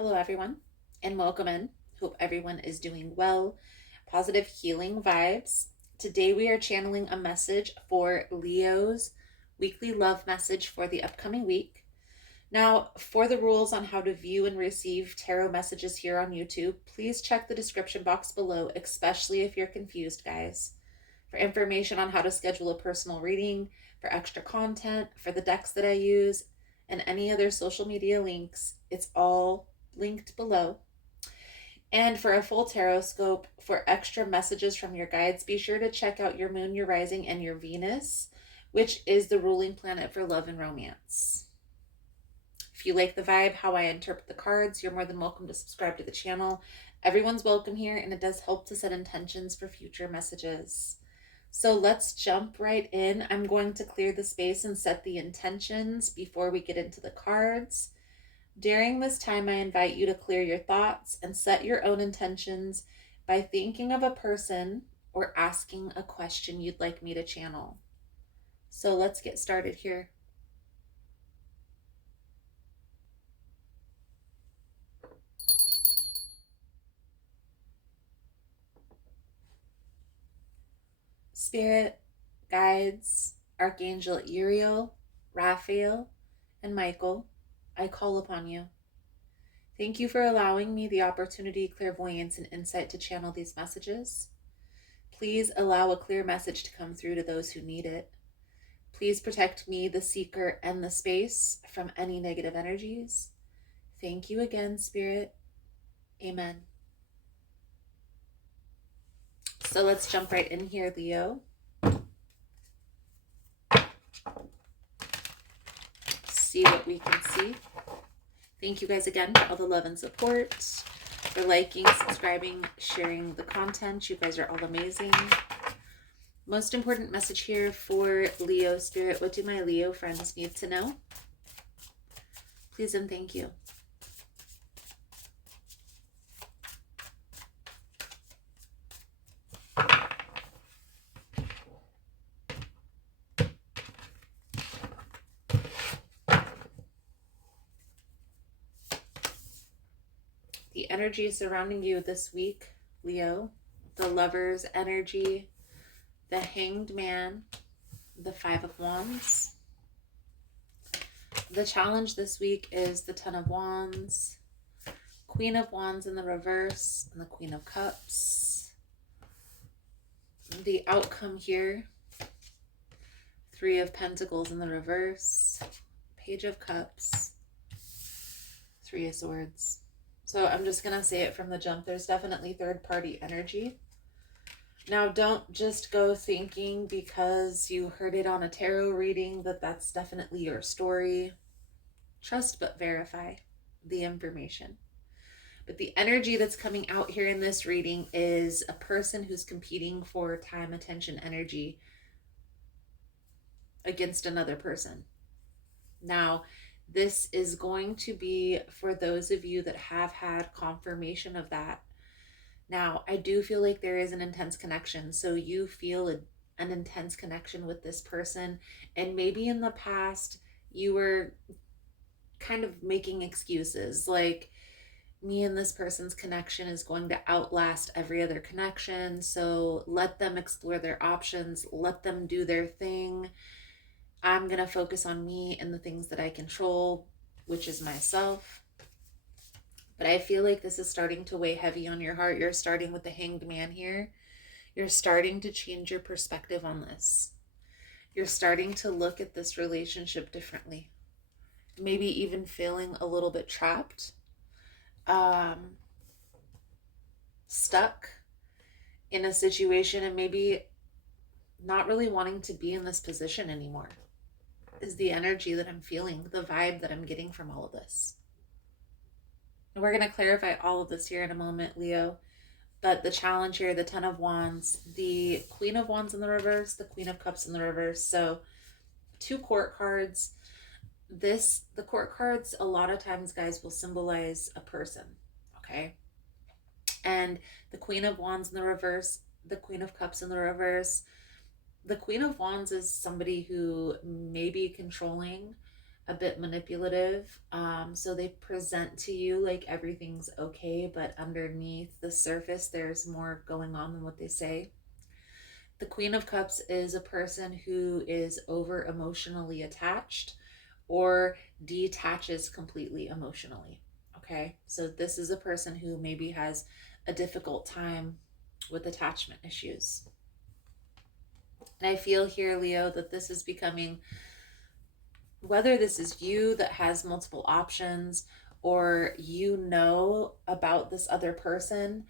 Hello, everyone, and welcome in. Hope everyone is doing well. Positive healing vibes. Today, we are channeling a message for Leo's weekly love message for the upcoming week. Now, for the rules on how to view and receive tarot messages here on YouTube, please check the description box below, especially if you're confused, guys. For information on how to schedule a personal reading, for extra content, for the decks that I use, and any other social media links, it's all linked below. And for a full tarot scope, for extra messages from your guides, be sure to check out your moon, your rising, and your Venus, which is the ruling planet for love and romance. If you like the vibe, how I interpret the cards, you're more than welcome to subscribe to the channel. Everyone's welcome here, and it does help to set intentions for future messages. So let's jump right in. I'm going to clear the space and set the intentions before we get into the cards. During this time, I invite you to clear your thoughts and set your own intentions by thinking of a person or asking a question you'd like me to channel. So let's get started here. Spirit, guides, Archangel Uriel, Raphael, and Michael, I call upon you. Thank you for allowing me the opportunity, clairvoyance, and insight to channel these messages. Please allow a clear message to come through to those who need it. Please protect me, the seeker, and the space from any negative energies. Thank you again, Spirit. Amen. So let's jump right in here, Leo. See what we can see. Thank you guys again for all the love and support, for liking, subscribing, sharing the content. You guys are all amazing. Most important message here for Leo Spirit. What do my Leo friends need to know? Please and thank you. The energy surrounding you this week, Leo, the Lover's energy, the Hanged Man, the Five of Wands. The challenge this week is the Ten of Wands, Queen of Wands in the reverse, and the Queen of Cups. The outcome here, Three of Pentacles in the reverse, Page of Cups, Three of Swords. So I'm just going to say it from the jump. There's definitely third-party energy. Now, don't just go thinking because you heard it on a tarot reading that that's definitely your story. Trust but verify the information. But the energy that's coming out here in this reading is a person who's competing for time, attention, energy against another person. Now, this is going to be for those of you that have had confirmation of that. Now, I do feel like there is an intense connection. So you feel an intense connection with this person. And maybe in the past, you were kind of making excuses like, me and this person's connection is going to outlast every other connection. So let them explore their options. Let them do their thing. I'm going to focus on me and the things that I control, which is myself. But I feel like this is starting to weigh heavy on your heart. You're starting with the Hanged Man here. You're starting to change your perspective on this. You're starting to look at this relationship differently. Maybe even feeling a little bit trapped, stuck in a situation, and maybe not really wanting to be in this position anymore is the energy that I'm feeling, the vibe that I'm getting from all of this. And we're going to clarify all of this here in a moment, Leo. But the challenge here, the Ten of Wands, the Queen of Wands in the reverse, the Queen of Cups in the reverse. So 2 court cards. The court cards, a lot of times, guys, will symbolize a person, okay? And the Queen of Wands in the reverse, the Queen of Cups in the reverse. The Queen of Wands is somebody who may be controlling, a bit manipulative. So they present to you like everything's okay, but underneath the surface, there's more going on than what they say. The Queen of Cups is a person who is over emotionally attached or detaches completely emotionally. Okay, so this is a person who maybe has a difficult time with attachment issues. And I feel here, Leo, that this is becoming, whether this is you that has multiple options or you know about this other person,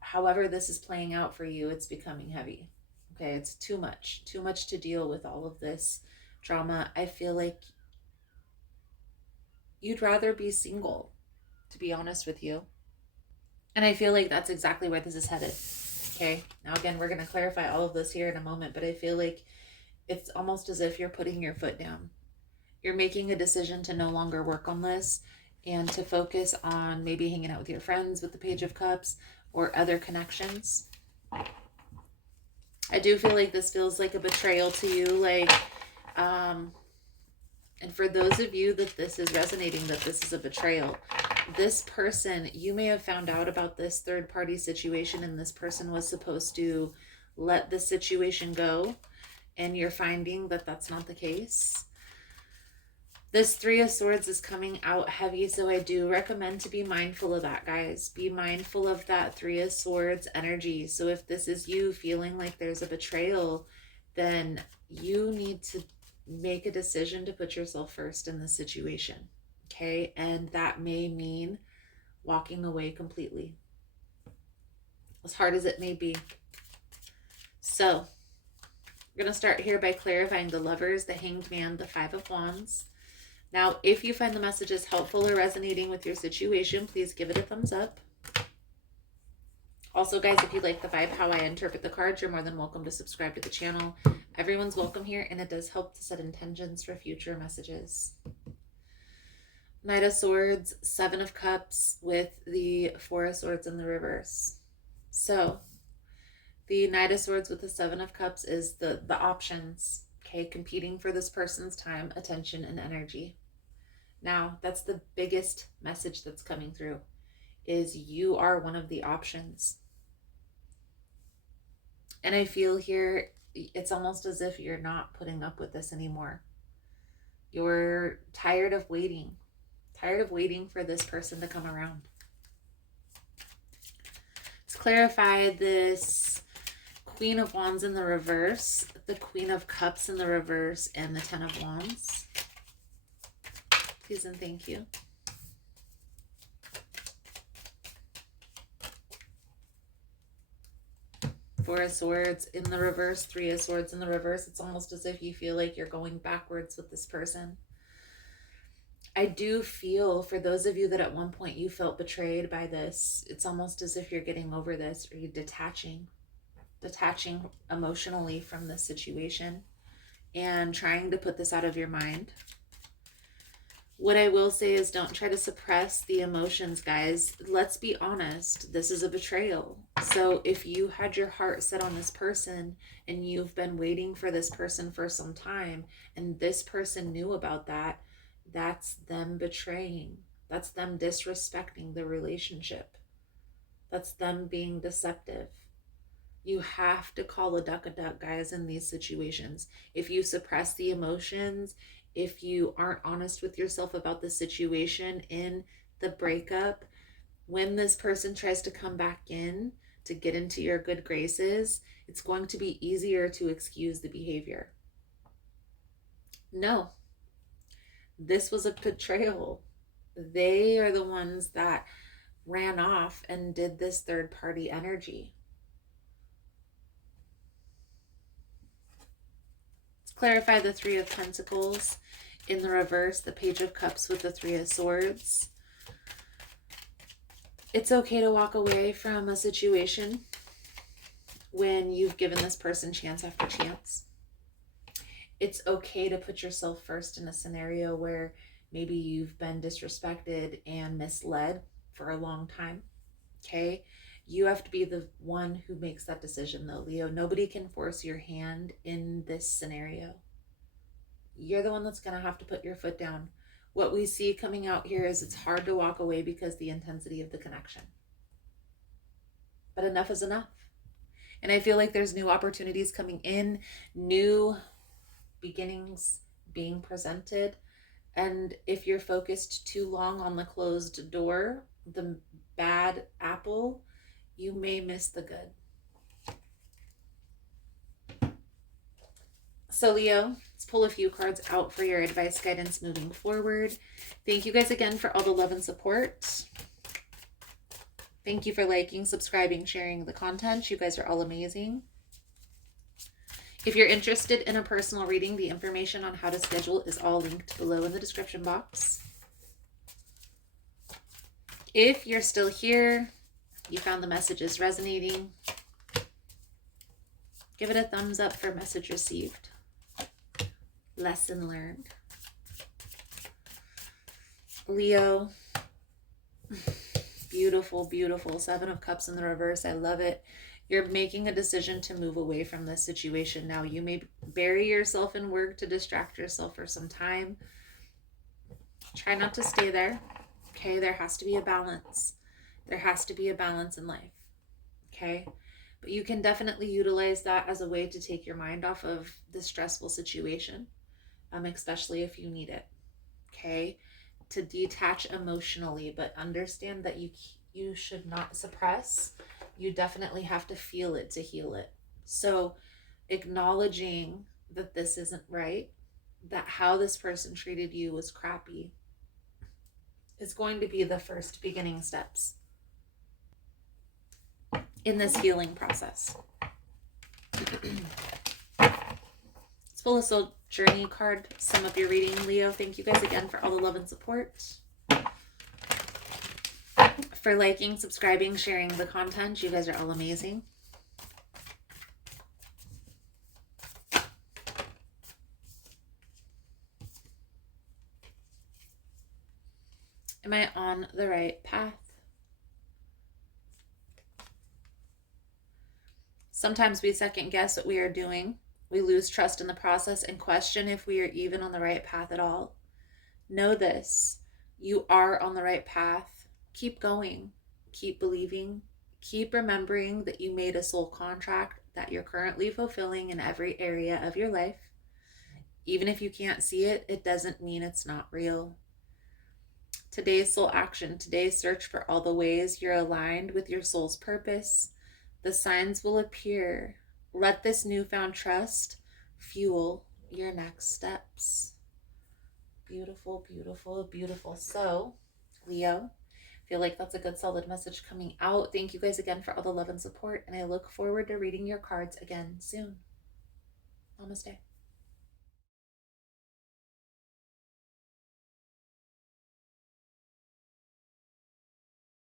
however this is playing out for you, it's becoming heavy. Okay, it's too much to deal with all of this drama. I feel like you'd rather be single, to be honest with you. And I feel like that's exactly where this is headed. Okay, now again, we're going to clarify all of this here in a moment, but I feel like it's almost as if you're putting your foot down. You're making a decision to no longer work on this and to focus on maybe hanging out with your friends with the Page of Cups or other connections. I do feel like this feels like a betrayal to you, like, and for those of you that this is resonating, that this is a betrayal, this person, you may have found out about this third party situation and this person was supposed to let the situation go, and you're finding that that's not the case. This Three of Swords is coming out heavy, so I do recommend to be mindful of that, guys. Be mindful of that Three of Swords energy. So if this is you feeling like there's a betrayal, then you need to make a decision to put yourself first in the situation, okay? And that may mean walking away completely, as hard as it may be. So we're going to start here by clarifying the Lovers, the Hanged Man, the Five of Wands. Now, if you find the messages helpful or resonating with your situation, please give it a thumbs up. Also, guys, if you like the vibe, how I interpret the cards, you're more than welcome to subscribe to the channel. Everyone's welcome here, and it does help to set intentions for future messages. Knight of Swords, Seven of Cups with the Four of Swords in the reverse. So, the Knight of Swords with the Seven of Cups is the options, okay, competing for this person's time, attention, and energy. Now, that's the biggest message that's coming through, is you are one of the options. And I feel here, it's almost as if you're not putting up with this anymore. You're tired of waiting for this person to come around. Let's clarify this Queen of Wands in the reverse, the Queen of Cups in the reverse, and the Ten of Wands. Please and thank you. Four of Swords in the reverse, Three of Swords in the reverse. It's almost as if you feel like you're going backwards with this person. I do feel, for those of you that at one point you felt betrayed by this, it's almost as if you're getting over this, or you're detaching emotionally from this situation and trying to put this out of your mind. What I will say is, don't try to suppress the emotions, guys. Let's be honest. This is a betrayal. So if you had your heart set on this person and you've been waiting for this person for some time, and this person knew about that, that's them betraying. That's them disrespecting the relationship. That's them being deceptive. You have to call a duck, guys, in these situations. If you suppress the emotions, if you aren't honest with yourself about the situation in the breakup, when this person tries to come back in to get into your good graces, it's going to be easier to excuse the behavior. No, this was a betrayal. They are the ones that ran off and did this third party energy. Clarify the Three of Pentacles in the reverse, the Page of Cups with the Three of Swords. It's okay to walk away from a situation when you've given this person chance after chance. It's okay to put yourself first in a scenario where maybe you've been disrespected and misled for a long time, okay? You have to be the one who makes that decision though, Leo. Nobody can force your hand in this scenario. you're the one that's going to have to put your foot down. What we see coming out here is it's hard to walk away because the intensity of the connection. But enough is enough. And I feel like there's new opportunities coming in, new beginnings being presented. And if you're focused too long on the closed door, the bad apple, you may miss the good. So Leo, let's pull a few cards out for your advice, guidance moving forward. Thank you guys again for all the love and support. Thank you for liking, subscribing, sharing the content. You guys are all amazing. If you're interested in a personal reading, the information on how to schedule is all linked below in the description box. If you're still here, you found the messages resonating, give it a thumbs up for message received. Lesson learned. Leo, beautiful, beautiful. 7 of Cups in the reverse. I love it. You're making a decision to move away from this situation now. You may bury yourself in work to distract yourself for some time. Try not to stay there. Okay, there has to be a balance. There has to be a balance in life. Okay, but you can definitely utilize that as a way to take your mind off of the stressful situation, especially if you need it. Okay, to detach emotionally, but understand that you should not suppress. You definitely have to feel it to heal it. So acknowledging that this isn't right, that how this person treated you was crappy, is going to be the first beginning steps in this healing process. Let's pull a soul journey card, sum up your reading, Leo. Thank you guys again for all the love and support, for liking, subscribing, sharing the content. You guys are all amazing. Am I on the right path? Sometimes we second guess what we are doing. We lose trust in the process and question if we are even on the right path at all. Know this, you are on the right path. Keep going, keep believing, keep remembering that you made a soul contract that you're currently fulfilling in every area of your life. Even if you can't see it, it doesn't mean it's not real. Today's soul action, today's search for all the ways you're aligned with your soul's purpose. The signs will appear. Let this newfound trust fuel your next steps. Beautiful, beautiful, beautiful. So, Leo, I feel like that's a good solid message coming out. Thank you guys again for all the love and support, and I look forward to reading your cards again soon. Namaste.